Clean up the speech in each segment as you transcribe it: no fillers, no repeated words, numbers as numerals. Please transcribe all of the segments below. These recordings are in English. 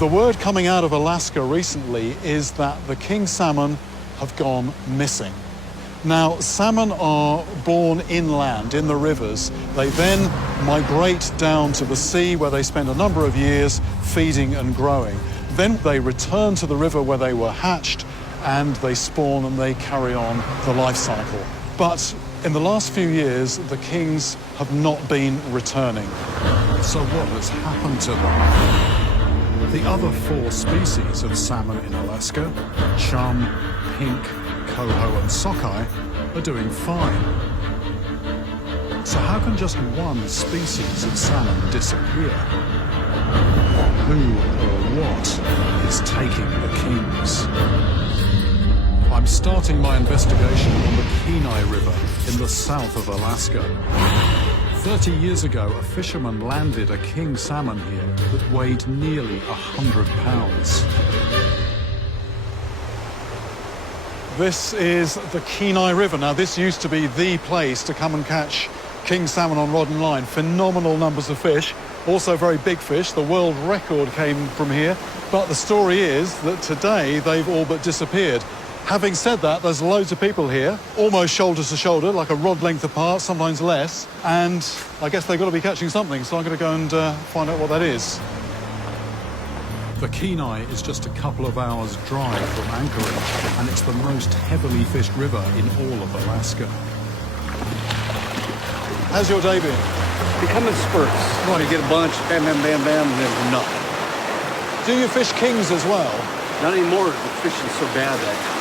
The word coming out of Alaska recently is that the king salmon have gone missing. Now, salmon are born inland in the rivers. They then migrate down to the sea where they spend a number of years feeding and growing. Then they return to the river where they were hatched and they spawn and they carry on the life cycle. But in the last few years, the kings have not been returning. So what has happened to them? The other 4 species of salmon in Alaska, chum, pink, coho and sockeye, are doing fine. So how can just one species of salmon disappear? Who or what is taking the kings? I'm starting my investigation on the Kenai River in the south of Alaska. 30 years ago, a fisherman landed a king salmon here that weighed nearly 100 pounds. This is the Kenai River. Now, this used to be the place to come and catch king salmon on rod and line. Phenomenal numbers of fish, also very big fish. The world record came from here. But the story is that today they've all but disappeared. Having said that, there's loads of people here, almost shoulder to shoulder, like a rod length apart, sometimes less. And I guess they've got to be catching something, so I'm going to go and find out what that is. The Kenai is just a couple of hours' drive from Anchorage, and it's the most heavily fished river in all of Alaska. How's your day been? They come in spurts. Right. You get a bunch, bam, bam, bam, bam, and then nothing. Do you fish kings as well? Not anymore. The fishing's so bad that.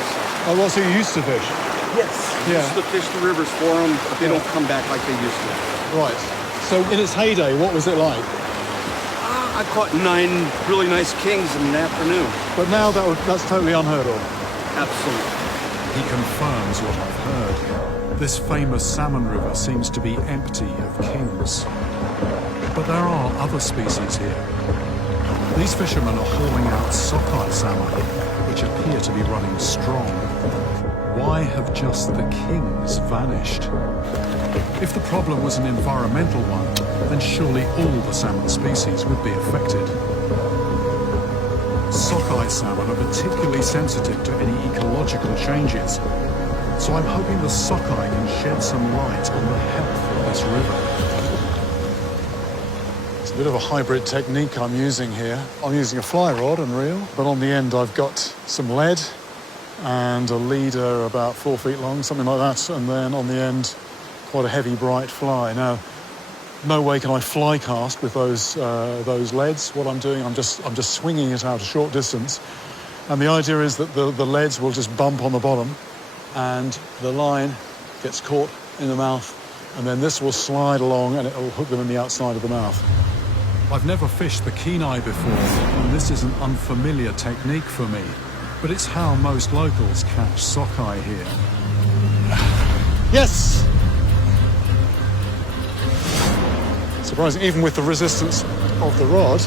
Oh, well, so you used to fish? Yes. Yeah. Used to fish the rivers for them, but they don't come back like they used to. Right. So in its heyday, what was it like? I caught 9 really nice kings in an afternoon. But now that's totally unheard of. Absolutely. He confirms what I've heard. This famous salmon river seems to be empty of kings. But there are other species here. These fishermen are hauling out sockeye salmon, which appear to be running strong. Why have just the kings vanished? If the problem was an environmental one, then surely all the salmon species would be affected. Sockeye salmon are particularly sensitive to any ecological changes, so I'm hoping the sockeye can shed some light on the health of this river. It's a bit of a hybrid technique I'm using here. I'm using a fly rod and reel, but on the end I've got some lead and a leader about 4 feet long, something like that, and then on the end quite a heavy bright fly. Now, no way can I fly cast with those leads. What I'm doing, I'm just swinging it out a short distance, and the idea is that the leads will just bump on the bottom, and the line gets caught in the mouth, and then this will slide along and it will hook them in the outside of the mouth. I've never fished the Kenai before, and this is an unfamiliar technique for me, but it's how most locals catch sockeye here. Yes! Surprising, even with the resistance of the rod,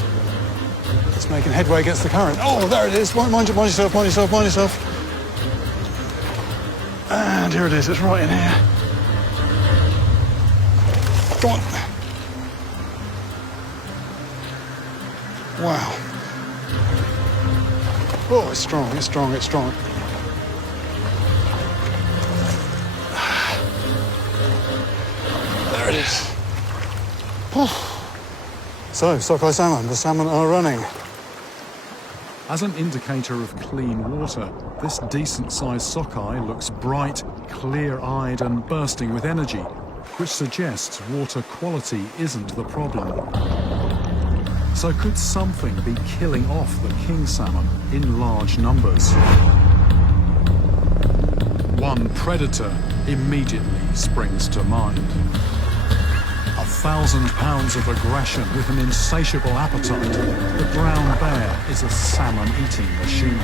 it's making headway against the current. Oh, there it is. Mind yourself, mind yourself, mind yourself. And here it is, it's right in here. Go on. Wow. Oh, it's strong, it's strong, it's strong. There it is. So, sockeye salmon, the salmon are running. As an indicator of clean water, this decent-sized sockeye looks bright, clear-eyed and bursting with energy, which suggests water quality isn't the problem. So could something be killing off the king salmon in large numbers? One predator immediately springs to mind. 1,000 pounds of aggression with an insatiable appetite, the brown bear is a salmon-eating machine.